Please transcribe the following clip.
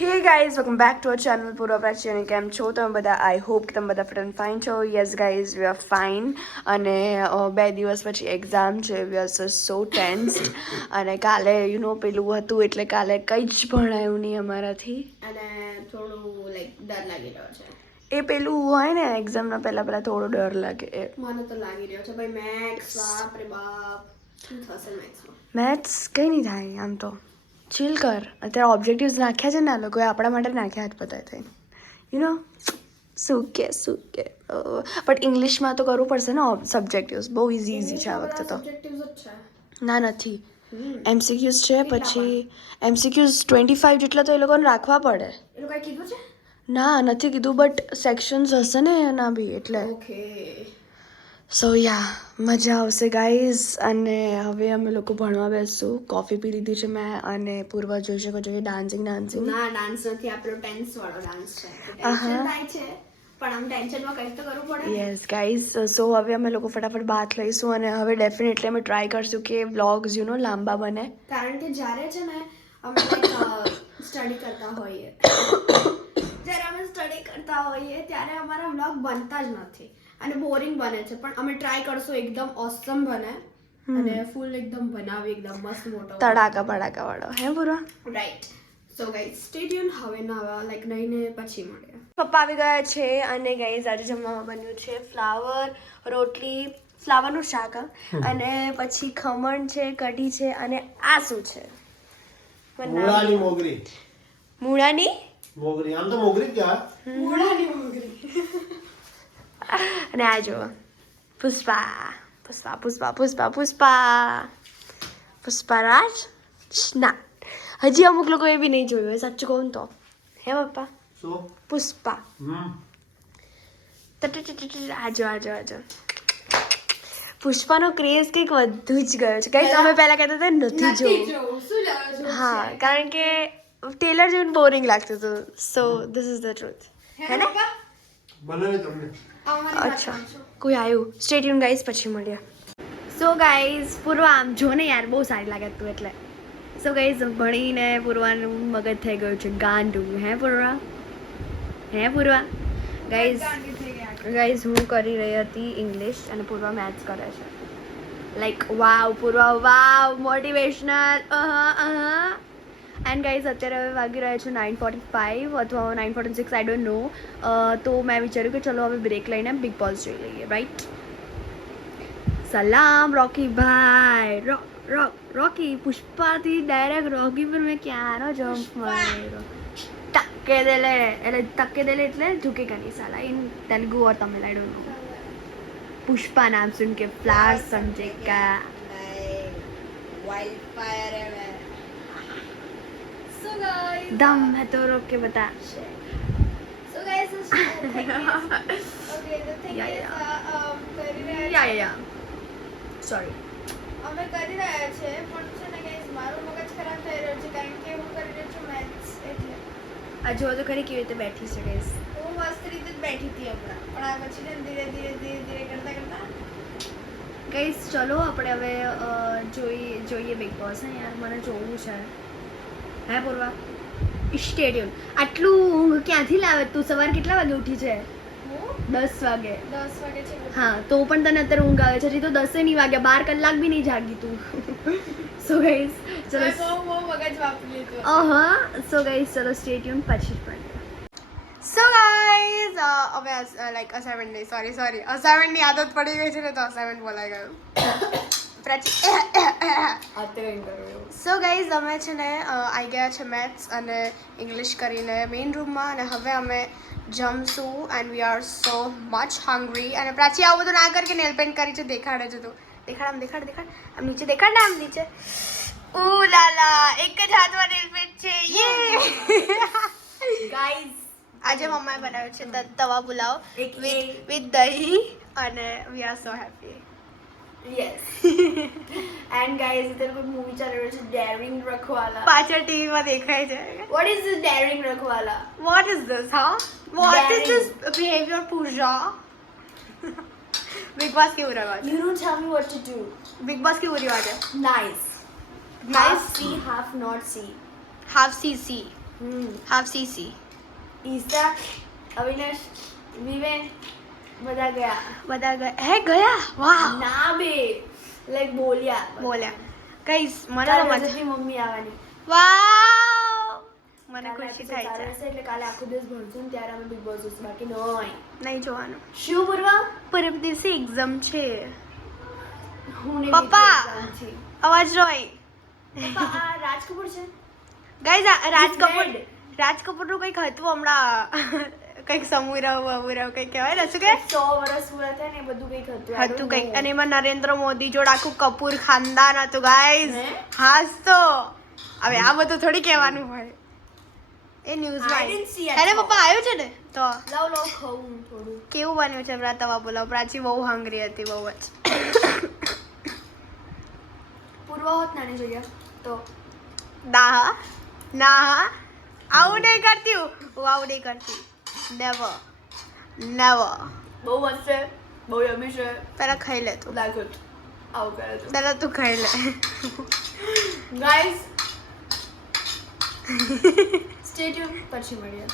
Hey guys welcome back to our channel પૂર્વ પ્રાચી અને કેમ છો તમે બધા? આઈ હોપ કે તમે બધા ફિટ એન્ડ ફાઇન છો. Yes guys we are fine. અને 2 દિવસ પછી એક્ઝામ છે. We are so tensed. અને કાલે પેલું હતું એટલે કાલે કંઈ જ ભણાયું નહીં અમારાથી. અને થોડું લાઈક ડર લાગી રહ્યો છે. એ પેલું હોય ને એક્ઝામના પહેલાં થોડો ડર લાગે. મને તો લાગી રહ્યો છે ભાઈ. મેથ્સ બાપ રે બાપ, શું થશે મેથ્સમાં? મેથ્સ કંઈ નહીં થાય આમ તો. ચીલ કર. અત્યારે ઓબ્જેક્ટિવ્સ નાખ્યા છે ને આ લોકોએ આપણા માટે નાખ્યા જ બધા થઈને શું કે બટ ઇંગ્લિશમાં તો કરવું પડશે ને સબ્જેક્ટિવ્સ. બહુ ઇઝી છે આ વખતે તો. સબ્જેક્ટિવ્સ જ છે. ના નથી, એમસીક્યુઝ છે. પછી એમસીક્યુઝ 25 જેટલા તો એ લોકોને રાખવા પડે. એ લોકોએ કીધું છે? ના નથી કીધું, બટ સેક્શન્સ હશે ને એના બી એટલે. ઓકે. સો યા મજા આવશે ગાઈઝ. અને હવે અમે લોકો ભણવા બેસશું. કોફી પી લીધી છે મેં અને પૂર્વ જોઈ શકો છો કે ડાન્સિંગ ના ડાન્સ નથી, આપણો ટેન્સ વાળો ડાન્સ છે. ટેન્શન થાય છે પણ આમ ટેન્શનમાં કંઈક તો કરવું પડે. Yes guys. સો હવે અમે લોકો ફટાફટ બાથ લઈશું અને હવે ડેફિનેટલી અમે ટ્રાય કરશું કે વ્લોગ્સ લાંબા બને. કારણ કે જ્યારે છે ને અમે સ્ટડી કરતા હોઈએ ત્યારે અમારા વ્લોગ બનતા જ નથી અને બોરિંગ બને છે. પણ અમે ટ્રાય કરશું એકદમ ઓસમ બને અને ફૂલ એકદમ બનાવી એકદમ મસ્ત મોટો તડાકા બડાકા વાળો. Hey Purva? Right. So guys stay tune. હવે નવા લાઈક નઈને પછી મળીએ. પપ્પા આવી ગયા છે અને ગાઈઝ આજે જમવામાં બન્યું છે ફ્લાવર રોટલી, ફ્લાવરનું શાક અને પછી ખમણ છે, કઢી છે અને આ શું છે? મૂળાની મોગરી. મૂળાની મોગરી, આમ તો મોગરી જ કહેવાય. મૂળાની મોગરી. અને આ જો પુષ્પા પુષ્પા પુષ્પા પુષ્પા પુષ્પા પુષ્પારાજ. ના, હજી અમુક લોકો એ બી નહીં જોયું હોય સાચું કહું તો. હે પપ્પા? શું? પુષ્પા. આજો પુષ્પાનો ક્રેઝ કંઈક વધુ જ ગયો છે. કંઈક અમે પહેલા કહેતા હતા નથી જોવું. હા, કારણ કે ટેલર જેવું બોરિંગ લાગતું હતું. So this is the truth. હે ને? બનાવે તમને. અચ્છા, કોઈ આવ્યું. સ્ટે ટ્યુન ગાઈઝ, પછી મળીએ. સો ગાઈઝ પૂર્વ આમ જો ને યાર, બહુ સારી લાગે તું એટલે. સો ગાઈઝ ભણીને પૂર્વાનું મગજ થઈ ગયું છે ગાંડું. હે પૂર્વા? ગાઈઝ હું કરી રહી હતી ઇંગ્લિશ અને પૂર્વા મેથ્સ કરે છે. Like wow Purva, wow motivational. And guys અત્યારે હવે વાગી રહ્યા છે 9:45 અથવા 9:46, આઈ ડોન્ટ નો. તો મેં વિચાર્યું કે ચલો હવે બ્રેક લઈને બિગ બોસ જોઈ લઈએ. રાઈટ? સલામ રોકી ભાઈ. રોકી પુષ્પાથી ડાયરેક્ટ રોકી પર મેં ક્યાંનો જમ્પ માર્યો. ટક્કે દેલે એટલે ઝુકેગા નહીં સાલા. ઇન તેલુગુ और Tamil I don't know. Pushpa नाम सुन के फ्लावर समझेगा. वाइल्ड फायर है मैं. सो गाइस दम है तो रोक के बता. so guys okay the thing Yeah, is કરી રહ્યા या सॉरी. અમે કરી રહ્યા છે પણ છે ને ગાઈસ મારું મગજ ખરાબ થઈ રહ્યું છે કારણ કે હું કરી રહી છું મેથ્સ. એટલે આ જો તો ખરી કેવી રીતે બેઠી છે ગાઈસ. હું મસ્ત રીતે જ બેઠી હતી હમણાં, પણ આ પછી ને ધીરે ધીરે કરતા ગાઈસ ચલો આપણે હવે જોઈએ બિગ બોસ. હે યાર મને જોવું છે. હે પૂર્વા? સ્ટેડિયમ. આટલું ઊંઘ ક્યાંથી લાવે તું? સવારે કેટલા વાગે ઉઠી છે? હું 10 વાગે. 10 વાગે છે. હા, તો પણ તને અત્યારે ઊંઘ આવે છે. હજી તો 10 નહીં વાગ્યા. 12 કલાક બી નહીં જાગી તું. સો ગાઈસ ચલો. બહુ મગજ વાપરી લીધું. સો ગાઈસ ચલો સ્ટે ટ્યુન, પછી પણ. સો ગાઈસ હવે લાઈક અસાઇનમેન્ટ નહીં, સોરી અસાઇનમેન્ટની આદત પડી ગઈ છે ને તો અસાઇનમેન્ટ બોલાઈ ગયું. સો ગાઈઝ અમે છે ને આવી ગયા છે મેથ્સ અને ઇંગ્લિશ કરીને મેઇન રૂમમાં અને હવે અમે જમશું and we are so much hungry. અને પ્રાચી આવું બધું ના કર કે નેલ પેન્ટ કરી છે. દેખાડે છે તું. દેખાડ આમ નીચે દેખાડ ને, આમ નીચે. ઓ લાલા, એક જ હાથમાં નેલ પેન્ટ છે. યે ગાઈઝ આજે મમ્માએ બનાવ્યું છે તવા પુલાવ વિથ દહીં અને we are so happy. Yes. And guys ઇધર કોઈ મૂવી ચાલી રહ્યો છે, ડેરિંગ રખવાલા. પાછળ ટીવીમાં દેખાય છે. What is this daring રખવાલા? What is this, huh? What is this behavior, Pooja? Big Boss કેવું રહેવા છે? You don't tell me what to do. Big Boss કેવું રહેવા છે? Nice. Nice. Half see, half not see. Half CC. Half CC. Isha, Avinash, Viven બધા ગયા. બધા ગયા. હે ગયા? વાહ. ના બે લાઈક બોલ્યા. ગાઈસ મને તો મજા. રજતની મમ્મી આવવાની. વાવ. મને કાલે ખુશી episode થાય ચાલુ છે. હશે એટલે કાલે આખો દિવસ ભણશું ને ત્યારે અમે બિગ બોસ જોઈશું. બાકી નહીં. નહીં જોવાનું. શું પૂર્વા? પરમ દિવસે એક્ઝામ છે. હું ને પપ્પા. exam છે. અવાજ રોય. પપ્પા આ રાજ કપૂર છે. ગાઈસ રાજ He's કપૂર dead. રાજ કપૂરનું કંઈક હતું હમણાં કંઈક સમુરાવ કંઈક કહેવાય ને શું કે 100 વર્ષ પૂરા થયા ને એ બધું કંઈક હતું. I don't હતું કંઈક know. અને એમાં નરેન્દ્ર મોદી જોડે આખું કપૂર ખાનદાન હતું ગાઈસ. હે? હાસ તો હવે આ બધું થોડી કહેવાનું હોય એ I ન્યૂઝમાં didn't see at અરે all. પપ્પા આવ્યો છે ને તો લાવ ખાવું થોડું. કેવું બન્યું છે હમણાં તવા પુલાવ. પ્રાચી બહુ હંગરી હતી બહુ જ. પૂર્વા હોત નાની જગ્યા તો ના આવું નહીં કરતી હું આવું નહીં કરતી. નેવર બહુ મસ્ત છે, બહુ યમી છે. પેલા ખાઈ લે તું. Like it. આવું કરે તો પેલા તું ખાઈ લે. ગાઈસ સ્ટે ટ્યુન પછી મળીએ.